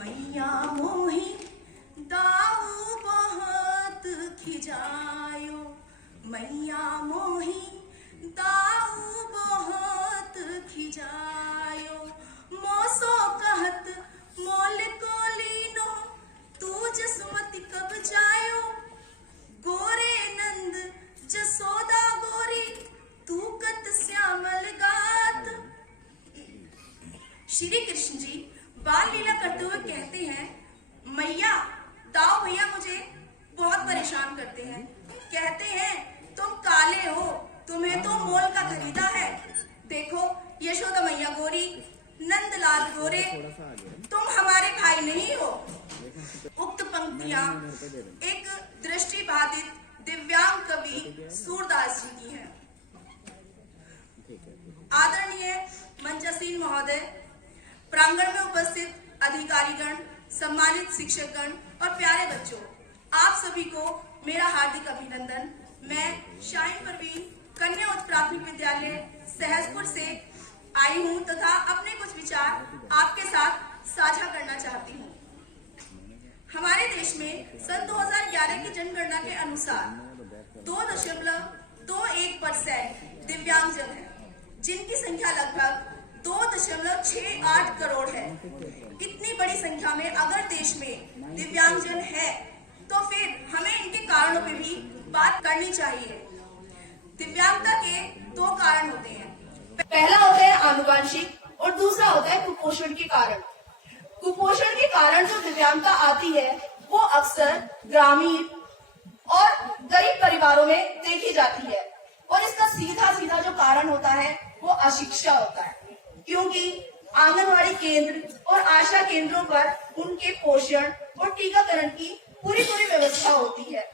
मैया मोही दाऊ बहुत खिजायो, मैया मोही दाऊ बहुत खिजायो। मोसो कहत मोल को लीनो, तू जसमति कब जायो। गोरे नंद जसोदा गोरी, तू कत श्यामल गात। श्री कृष्ण जी बाल लीला करते हुए कहते हैं, मैया दाऊ भैया मुझे बहुत परेशान करते हैं। कहते हैं तुम काले हो, तुम्हें तो मोल का खरीदा है। देखो यशोदा मैया गोरी, नंदलाल गोरे, तुम हमारे भाई नहीं हो। उक्त पंक्तियां एक दृष्टिबाधित दिव्यांग कवि सूरदास जी की हैं। आदरणीय मंचासीन महोदय, प्रांगण में उपस्थित अधिकारीगण, सम्मानित शिक्षकगण और प्यारे बच्चों, आप सभी को मेरा हार्दिक अभिनंदन। मैं शाहीन परवीन कन्या उच्च प्राथमिक विद्यालय सहसपुर से आई हूँ तथा अपने कुछ विचार आपके साथ साझा करना चाहती हूँ। हमारे देश में सन 2011 की जनगणना के अनुसार 2.21% दिव्यांगजन हैं, जिनकी संख्या लगभग 2.68 करोड़ है। इतनी बड़ी संख्या में अगर देश में दिव्यांगजन है तो फिर हमें इनके कारणों पे भी बात करनी चाहिए। दिव्यांगता के दो कारण होते हैं, पहला होता है आनुवंशिक और दूसरा होता है कुपोषण के कारण। कुपोषण के कारण जो दिव्यांगता आती है वो अक्सर ग्रामीण और गरीब परिवारों में देखी जाती है, और इसका सीधा सीधा जो कारण होता है वो अशिक्षा होता है, क्योंकि आंगनवाड़ी केंद्र और आशा केंद्रों पर उनके पोषण और टीकाकरण की पूरी व्यवस्था होती है।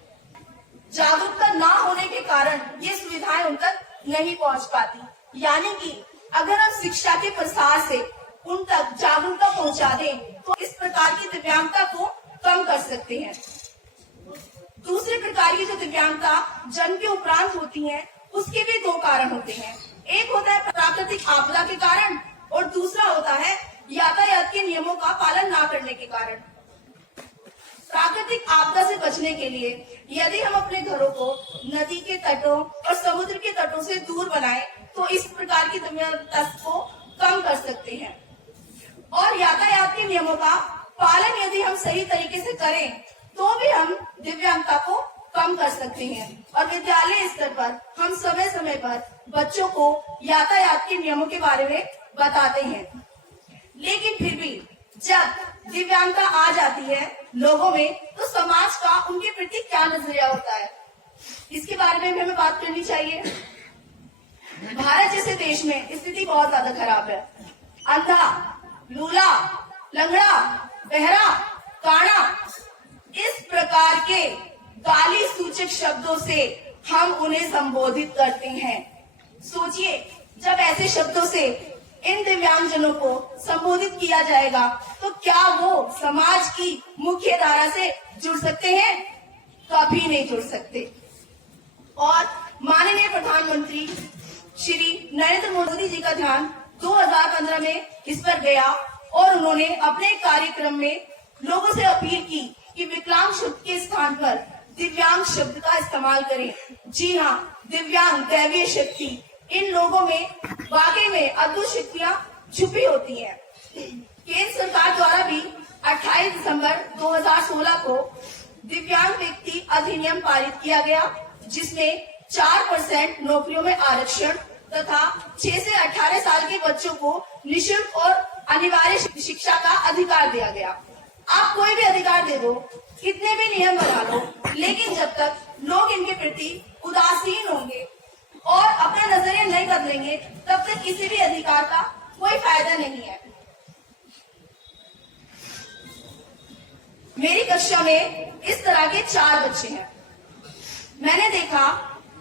जागरूकता ना होने के कारण ये सुविधाएं उन तक नहीं पहुंच पाती। यानी कि अगर हम शिक्षा के प्रसार से उन तक जागरूकता पहुंचा दें तो इस प्रकार की दिव्यांगता को कम कर सकते हैं। दूसरे प्रकार की जो दिव्यांगता जन्म के उपरांत होती है, उसके भी दो कारण होते हैं। एक होता है प्राकृतिक आपदा के कारण और दूसरा होता है यातायात के नियमों का पालन ना करने के कारण। प्राकृतिक आपदा से बचने के लिए यदि हम अपने घरों को नदी के तटों और समुद्र के तटों से दूर बनाएं तो इस प्रकार की दिव्यांगता को कम कर सकते हैं। और यातायात के नियमों का पालन यदि हम सही तरीके से करें तो भी हम दिव्यांगता को कम कर सकते हैं। और विद्यालय स्तर पर हम समय समय पर बच्चों को यातायात के नियमों के बारे में बताते हैं। लेकिन फिर भी जब दिव्यांगता आ जाती है लोगों में तो समाज का उनके प्रति क्या नजरिया होता है, इसके बारे में भी हमें बात करनी चाहिए। भारत जैसे देश में स्थिति बहुत ज्यादा खराब है। अंधा, लूला, लंगड़ा, बहरा, काना, इस प्रकार के गाली सूचक शब्दों से हम उन्हें संबोधित करते हैं। सोचिए, जब ऐसे शब्दों से इन दिव्यांगजनों को संबोधित किया जाएगा तो क्या वो समाज की मुख्य धारा से जुड़ सकते हैं? कभी नहीं जुड़ सकते। और माननीय प्रधानमंत्री श्री नरेंद्र मोदी जी का ध्यान 2015 में इस पर गया और उन्होंने अपने कार्यक्रम में लोगों से अपील की कि विकलांग शब्द के स्थान पर दिव्यांग शब्द का इस्तेमाल करें। जी हाँ, दिव्यांग दैवीय शक्ति, इन लोगों में वाकई में अद्भुत शक्तियाँ छुपी होती हैं। केंद्र सरकार द्वारा भी 28 दिसंबर 2016 को दिव्यांग व्यक्ति अधिनियम पारित किया गया, जिसमें 4% नौकरियों में आरक्षण तथा 6 से 18 साल के बच्चों को निःशुल्क और अनिवार्य शिक्षा का अधिकार दिया गया। आप कोई भी अधिकार दे दो, कितने भी नियम बना लो, लेकिन जब तक लोग इनके प्रति उदासीन होंगे और अपना नजरिया नहीं बदलेंगे तब तक किसी भी अधिकार का कोई फायदा नहीं है। मेरी कक्षा में इस तरह के 4 बच्चे हैं। मैंने देखा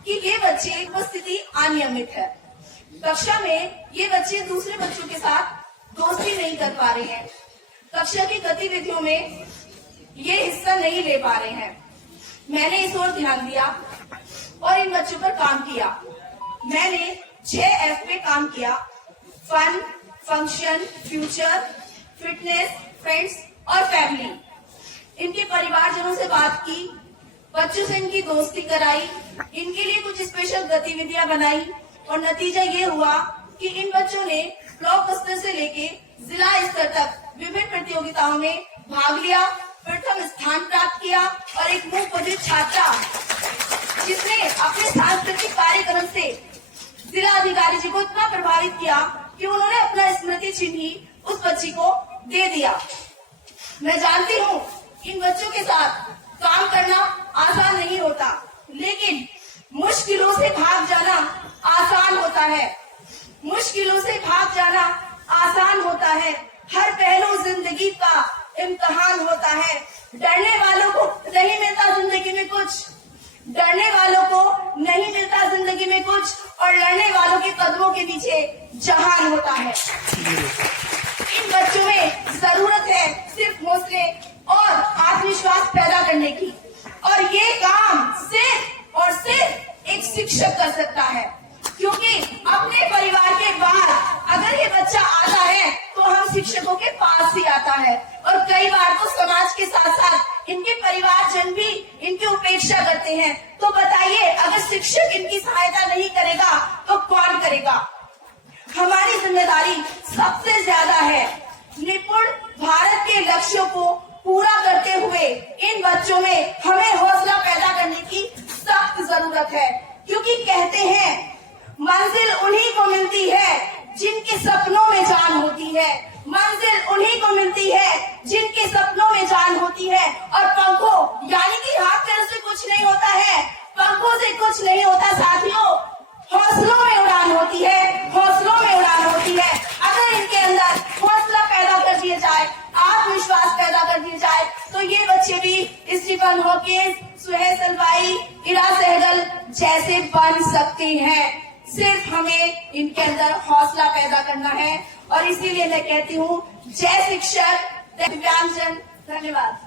कि ये बच्चे उपस्थिति अनियमित है। कक्षा में ये बच्चे दूसरे बच्चों के साथ दोस्ती नहीं कर पा रहे हैं, कक्षा की गतिविधियों में ये हिस्सा नहीं ले पा रहे हैं। मैंने इस ओर ध्यान दिया और इन बच्चों पर काम किया। मैंने 6F पे काम किया: fun, function, future, fitness, friends और फैमिली। इनके परिवारजनों से बात की, बच्चों से इनकी दोस्ती कराई, इनके लिए कुछ स्पेशल गतिविधियां बनाई और नतीजा ये हुआ कि इन बच्चों ने ब्लॉक स्तर से लेके जिला स्तर तक विभिन्न प्रतियोगिताओं में भाग लिया, प्रथम स्थान प्राप्त किया और एक मुख्य छात्रा जिसने अपने सांस्कृतिक कार्यक्रम से जिला अधिकारी जी को इतना प्रभावित किया कि उन्होंने अपना स्मृति चिन्ह ही उस बच्ची को दे दिया। मैं जानती हूँ इन बच्चों के साथ काम करना आसान नहीं होता, लेकिन मुश्किलों से भाग जाना आसान होता है। मुश्किलों से भाग जाना आसान होता है। हर पहलू जिंदगी का इम्तिहान होता है। डरने वालों को नहीं मिलता जिंदगी में कुछ, डरने वालों को नहीं मिलता जिंदगी में कुछ, और लड़ने वालों के कदमों के पीछे जहान होता है। इन बच्चों में जरूरत है सिर्फ हौसले और आत्मविश्वास पैदा करने की, और ये काम सिर्फ और सिर्फ एक शिक्षक कर सकता है, क्योंकि अपने परिवार के बाहर अगर ये बच्चा आता है तो हम शिक्षकों के पास ही आता है, और कई बार तो समाज के साथ साथ इनके परिवारजन भी इनकी उपेक्षा करते हैं। तो बताइए, अगर शिक्षक इनकी सहायता नहीं करेगा तो कौन करेगा? हमारी जिम्मेदारी सबसे ज्यादा है। निपुण भारत के लक्ष्यों को पूरा करते हुए इन बच्चों में हमें हौसला पैदा करने की सख्त जरूरत है, क्योंकि कहते हैं मंजिल उन्हीं को मिलती है जिनके सपनों में जान होती है। मंजिल उन्हीं को मिलती है जिनके सपनों में जान होती है। और पंखों यानी कि हाथ पैर से कुछ नहीं होता है, पंखों से कुछ नहीं होता साथियों, हौसलों में उड़ान होती है, हौसलों में उड़ान होती है। अगर इनके अंदर हौसला पैदा कर दिया जाए, आत्मविश्वास पैदा कर दिया जाए, तो ये बच्चे भी स्टीफन हॉकिंस, सुहेल सलवाई, इरा सहगल जैसे बन सकते हैं। सिर्फ हमें इनके अंदर हौसला पैदा करना है, और इसीलिए मैं कहती हूँ जय शिक्षक, दिव्यांगजन। धन्यवाद।